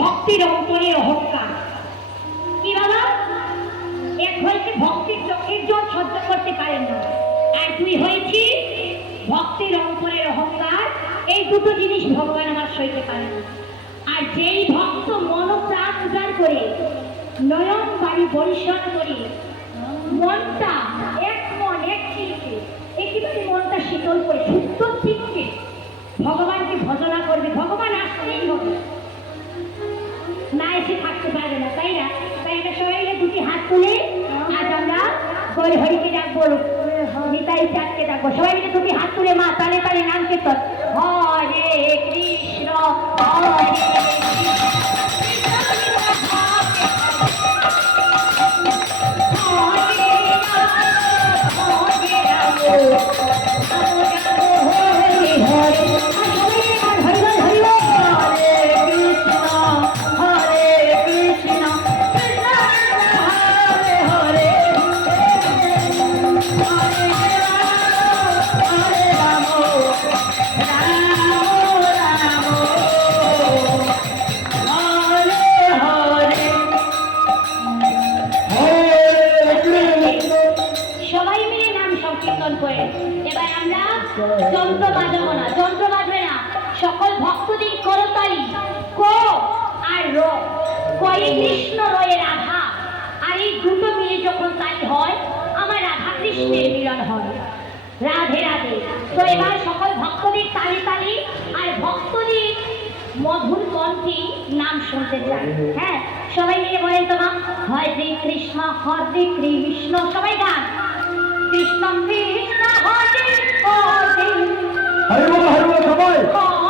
ভক্তির অন্তরে অহংকার। কি বাবা? এক হয়েছে ভক্তির চোখের জল সহ্য করতে পারেন না, আর দুই হয়েছে ভক্তির অন্তরের অহংকার। এই দুটো জিনিস ভগবান আমার সইতে পারে না। আর যেই ভক্ত মন প্রাণ উজাড় করে নয়ন বাড়ি পরিশ্রম করে মনটা এক মন এক চিলকে একেবারে মনটা শীতল করে শুদ্ধ চিত্তে ভগবানকে ভজনা করবে, ভগবান আসতেই হবে, না এসে থাকতে পারবে না, তাই না? তাই এটা সবাই মিলে দুটি হাত তুলে আজ আমরা হরি হরিকে ডাকবো, নিতাই চাঁদকে ডাকবো। সবাই মিলে দুটি হাত তুলে মা তালে তালে নাম কীর্তন, হরে কৃষ্ণ হরে Hare সকল ভক্তদের করতালি কো আর র, কয়ে কৃষ্ণ রয়ে রাধা, আর এই দুটো মিলে যখন তাই হয় আমার রাধা কৃষ্ণের মিলন হয়। রাধে রাধে। তো এবার সকল ভক্তদের তালি তালি আর ভক্তদের মধুর কণ্ঠে নাম শুনতে চাই। হ্যাঁ, সবাই মিলে বলেন তো মা, হরে কৃষ্ণ হরে কৃষ্ণ, সবাই গান, কৃষ্ণ কৃষ্ণ হরে হরে, হরে বল সবাই। হরে